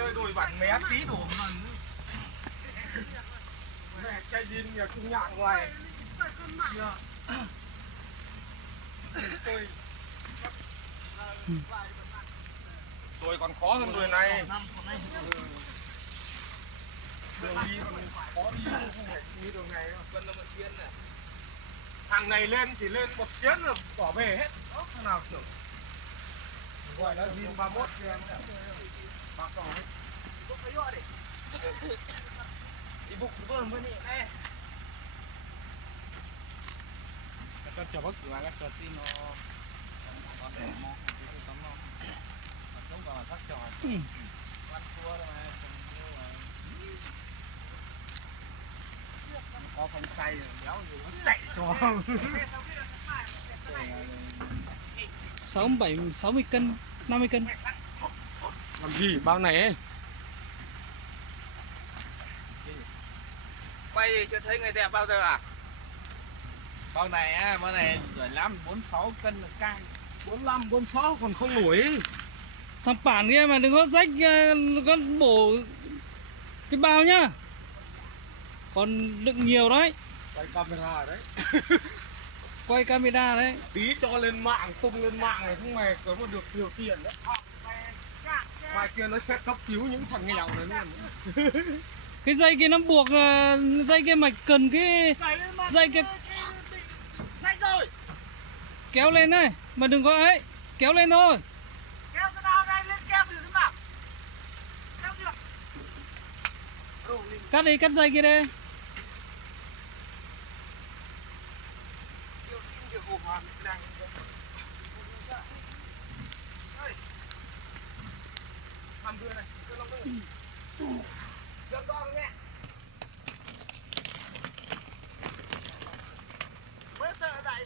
chơi đùi bắn mé tí đủ mà mẹ chơi điên nhà chung nhạn ngoài tôi còn khó hơn đùi này đường đi còn khó đi không phải như đường này đâu. Vẫn là một chuyến này thằng này lên thì lên một chuyến là bỏ về hết đó thằng nào kiểu gọi là Vin 31 bác tỏ hết đi bục bơm với này cái cho bớt là cái trò xin nó còn để mong cái tấm nó giống còn là sắc trò bắt cua rồi có phong say rồi béo rồi nó chạy cho 60 cân 50 cân làm gì bao này ấy quay gì chưa thấy người đẹp bao giờ à? Bao này á, bao này rồi lắm 46 cân là cay. 45, 46 còn không nổi. Thằng bản kia mà đừng có rách, có bổ cái bao nhá. Còn đựng nhiều đấy. Quay camera đấy. Quay camera đấy. Tí cho lên mạng, tung lên mạng này không mày có được nhiều tiền đấy. Ngoài kia nó sẽ cấp cứu những thằng nghèo này luôn. Cái dây kia nó buộc, dây kia mạch cần cái dây kia rồi. kéo lên đây, mà đừng có ấy, kéo lên thôi. Kéo thế nào đây, lên kéo thử xem nào. Kéo chưa? Cắt đi, cắt dây kia đây. Bây giờ đại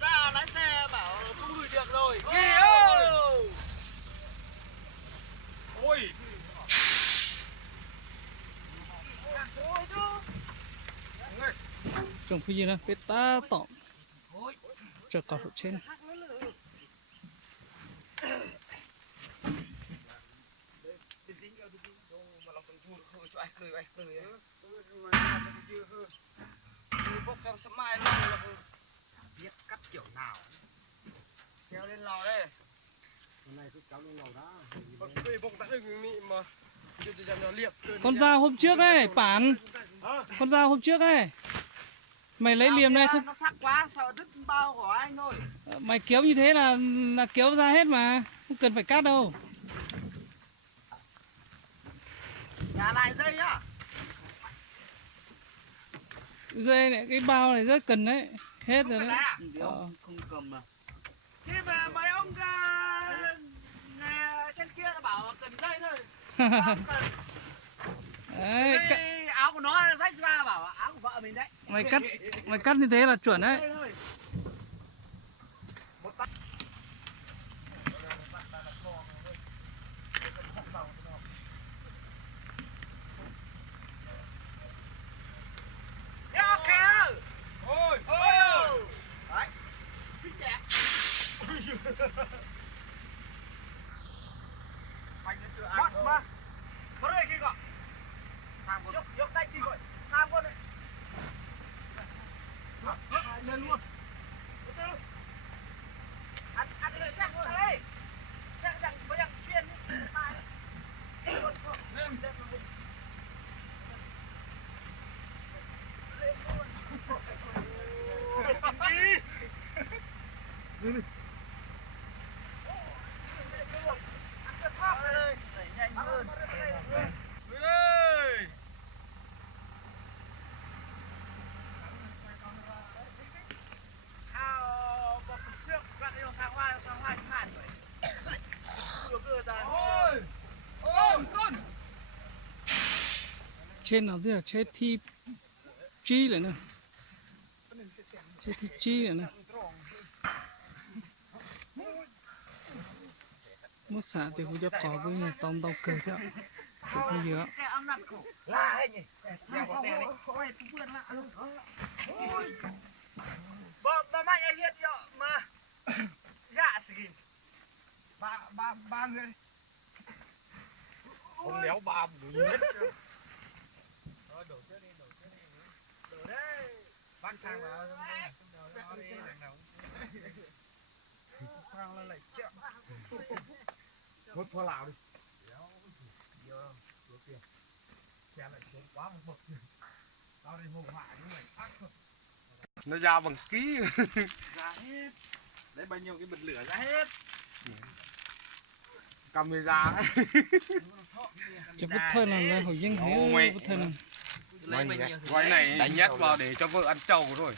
gia lái xe bảo không lùi được rồi. Ôi. Trồng cái gì nữa, cái ta tỏm. Chờ cọt ở trên. Bốc theo sớm mai luôn là biết cắt kiểu nào. Kéo lên lò đây. Hôm nay cứ kéo lên lầu đó. Bốc tại đừng nị mà. Con dao hôm trước đấy, bản. Con dao hôm trước đấy. Mày lấy liềm này không? Nó sắc quá, sợ đứt bao của anh thôi. Mày kéo như thế là kéo ra hết mà, không cần phải cắt đâu. Nhà lại dây nhá. Dây này, cái bao này rất cần đấy, hết Không rồi đấy. à? Không cầm mà. Thế mà mấy ông trên kia nó bảo cần dây thôi. Đấy, Cái áo của nó rách ra bảo áo của vợ mình đấy. mày cắt như thế là chuẩn đấy. Ôi. Đấy. Xinh đẹp. Bắt mà. Có đây kia gọi. Sang con. Dốc tay kia gọi. Sang con đấy. Lên luôn. Từ từ. Ăn cái xe của thằng ấy. Xe cái thằng chuyên ấy. Lên. Đi. Nhanh hơn. Hào một xương bạn yêu sang hoa phản rồi. Ôi. Ôi con. Trên nào thế là chết thi chi lại nữa. Chết thi chi lại nữa. Mất xả thì cũng cho có với nhà tông tao cười theo. Không dứa. Là hay nhỉ? Nhà có tiền đấy. Bà mạnh ai hiết nhọ mà. Dạ gì? Ba người. Không léo ba bùi hết. Rồi đổ trước đi. Đổ đấy. Bắt sang vào nó đi đằng nào. Khoang nó lại chậm. Hút thoa lào đi. Xe lại xuống quá một bậc. Tao đi hồ hại như này ác thôi. Nó ra bằng ký. Ra hết. Đấy bao nhiêu cái bật lửa ra hết. Camera ấy. Cho bút thân là hồi dân Ồ, mày. thế bút thân. Gói này đánh nhét vào để cho vợ ăn trâu rồi.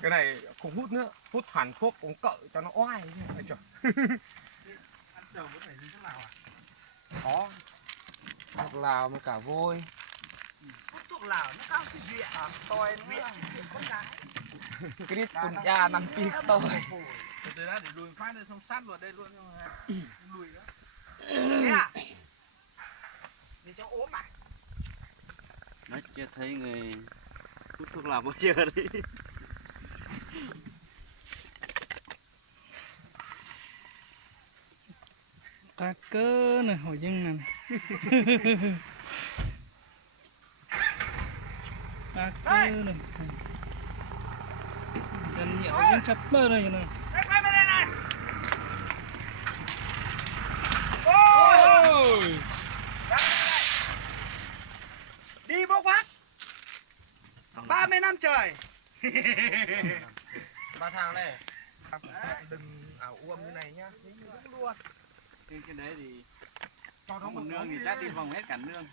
Cái này không hút nữa, hút hàn thuốc cũng cợ cho nó oai như này trời. Ăn trầu có phải gì thế nào à? Có. Thuốc lào với cả vôi. Hút thuốc lào nó cao cái gì ạ? Tôi nữa. Con gái. Cái đít cùng da năng phi tôi. Từ đó để lùi phát lên xong sát vào đây luôn nhưng mà lùi nữa. Thế à? Để cho ốm à? Nó chưa thấy người hút thuốc lào bao giờ đi. Cá cơ này hồi dân này. Cá cơ này. Dân nhậu dân chắp bơ này nè. Đây quay bên đây này. Ôi. Đi bốc vác 30 năm trời. 3 thằng này. Đừng ảo uâm như này nhá. Đúng luôn. Cái đấy thì Cho nó một nương thì chắc đi vòng hết cả nương.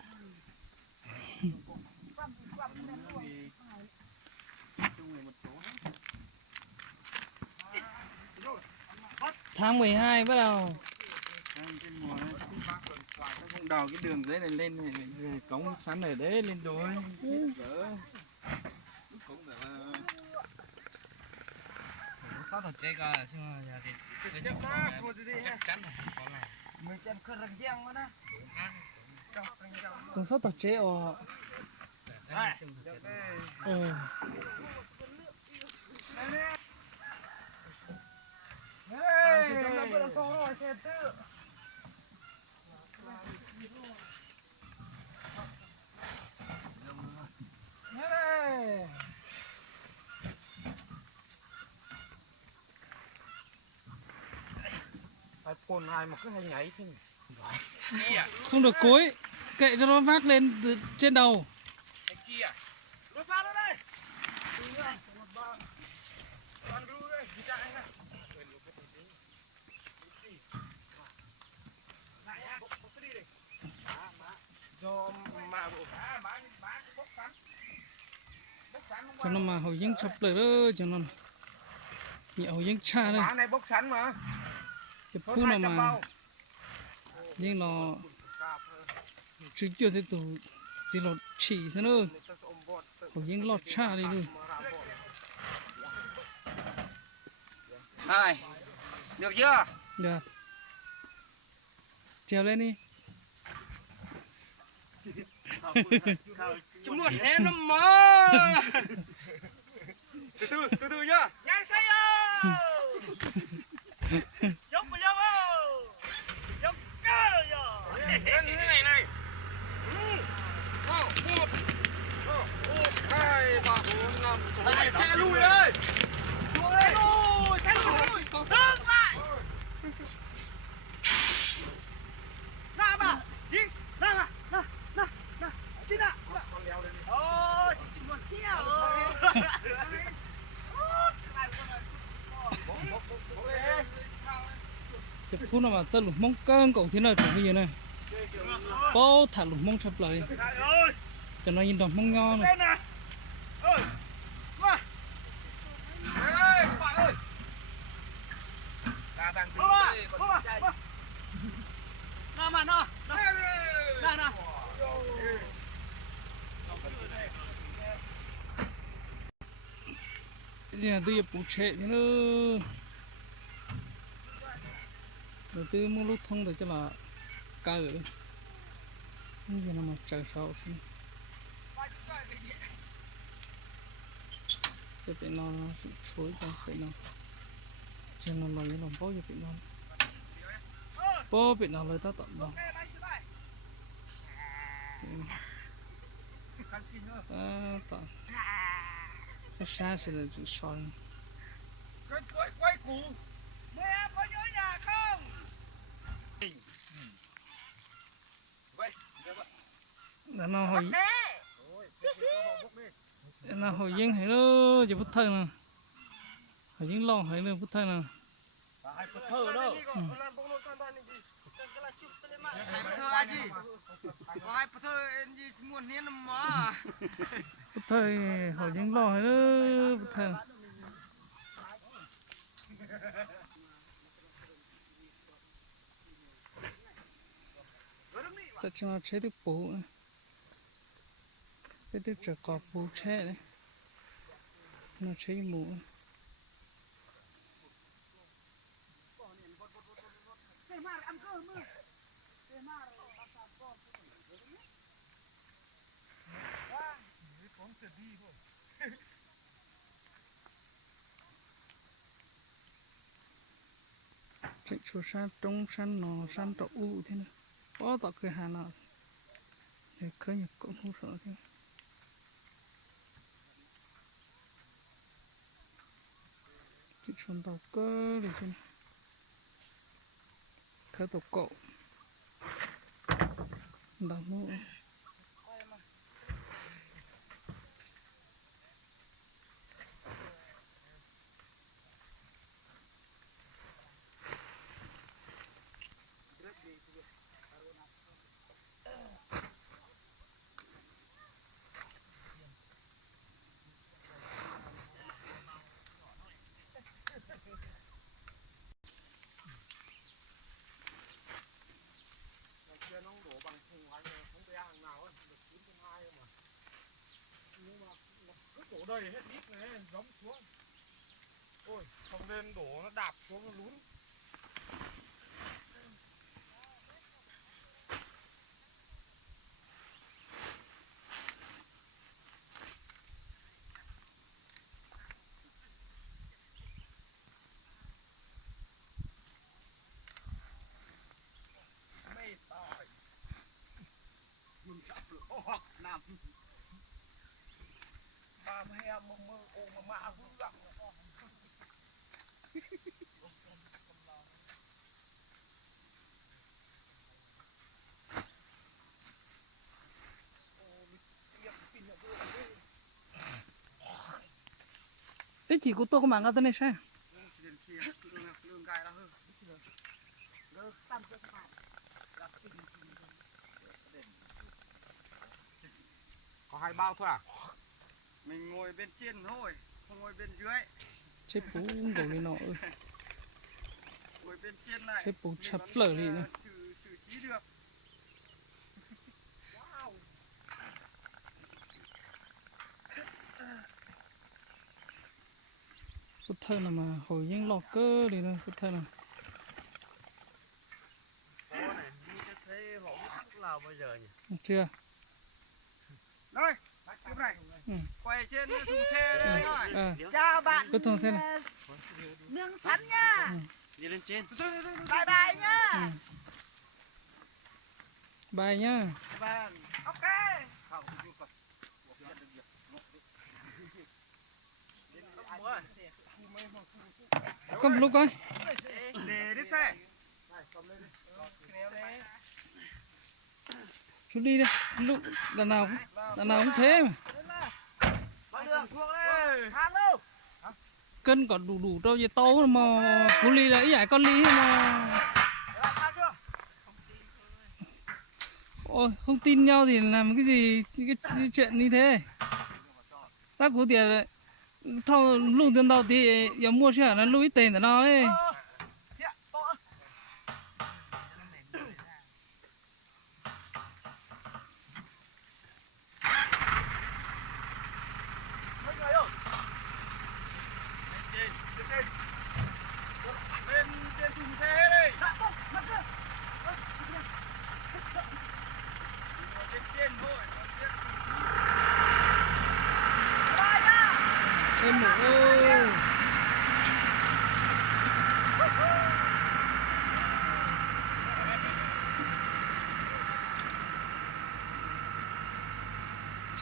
Chung người một số. Tháng 12 bắt đầu. Trên mùa nó cũng đào cái đường dưới này lên này, cống sắn này đấy lên đồi. Cũng phải là Sao thằng chơi coi là xem là thì chắc chắn là có này. Người chân khơi răng giang quá đó. Còn sót tạc chế ở. iPhone 2 mà cứ hay nháy thế nhỉ? Không được cối. Kệ cho nó vác lên từ trên đầu. Anh chi à? Đôi pha đó đây. Con ru đây, đi chạy anh này. Do mà bộ Cho nó mà hồi dân chắp lại đó cho nó. Nhẹ hồi dân cha đây. má này bốc sắn mà. Cái phu nào mà. Nhưng nó chứ chưa thấy tụ gì lọt chỉ thế nữa. Hồi dân lọt cha đi luôn. này, được chưa? Được. Trèo lên đi. Chúng luôn hé nó mà. Từ từ nhá. Nhanh say dốc vào dốc vào. Dốc cơ rồi. Lên như thế này này. 1, 2, 3, 4, 5, 6, 7, Xe lùi ơi. Lùi, xe lùi. Dừng lại. Nào mà. Đi. Nào mà. Nào. Chín ạ. Ôi, chị muốn theo. Chụp phu nào mà chân lục mông cơn cậu thế nào chẳng bây giờ này. Bố thả lục mông chụp lại. Cho nó nhìn đồng mông nho này. Ôi. Mà. ơi, các bạn ơi. Đang Nào. Nhà tư phụ trệ thế nữa. Đầu tư muốn lúc thông thì cho là ca ở đây. Bây giờ nó mà trời sao xin. Cho tụi nó phối cho tụi nó. Cho nó nói lòng bố cho tụi nó. Bố bị nó lời ta tận đó. tỏ cái xa sẽ là chữ son quay cũ mấy em có nhớ nhà không là nó hồi là hồi dân hay nó chỉ bút thân nè hồi dân lo hay nó bút thân nè thơ đâu bút thân hồi dân lo hay nó bút thân ta cho nó chế được bố nữa cái đứa trẻ cọp bố chế đấy nó chế mũ chạy chỗ san trống san nọ san trọ u thế này có tao cười hà nào để khơi nhật cũng không sợ thế chỉ chuẩn tàu cơ để thế này khơi tàu cộ đào mũ đổ đầy hết ít này giống xuống ôi không nên đổ nó đạp xuống nó lún mê tỏi mình chặt lỗ hoặc nằm ba mươi em mơ ô mà mạ vững lặng cái chỉ của tôi có mang ra tên này sao có 2 bao thôi à mình ngồi bên trên thôi không ngồi bên dưới chế bố đồ này nọ ngồi bên trên này chế bố chập lở đi nữa xử trí được bút thân là mà hồi những lọ cơ đi nữa bút thân là này như thế họ biết nào bây giờ nhỉ chưa đây chụp này quay trên thùng xe đây rồi Chào bạn. cứ thùng xe này Nương sắn nha. đi lên trên Bye bye nhá. bài nhá vâng Ok. cầm lúc coi để đến xe chú đi đi lúc lần nào cũng thế mà Vào đường thuốc đây. Hello. cân còn đủ đâu vậy tấu mà cú ly là ý giải con ly mà ôi không tin nhau thì làm cái gì cái chuyện như thế ta cố tiền thâu luôn tiền đầu thì giờ mua xe nó lùi tiền của nó đấy lên trên thùng xe đây trên thôi em một ơi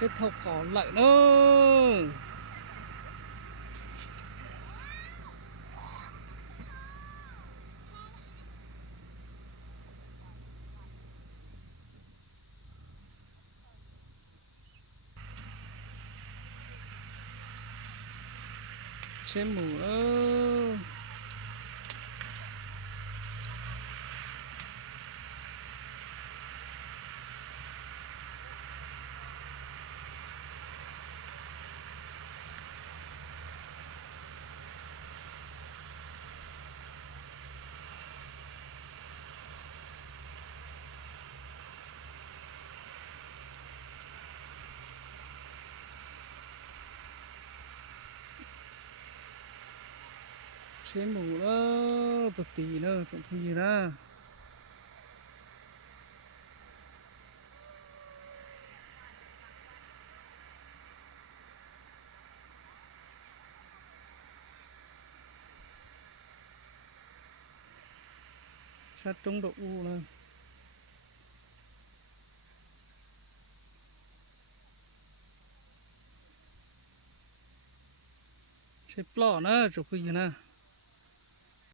sẽ thọc cỏ lại nữa xem mù ơ xem mù ơ bật tí nữa cũng không gì ra sát trong độ u này xếp lọ nữa chụp cái gì nè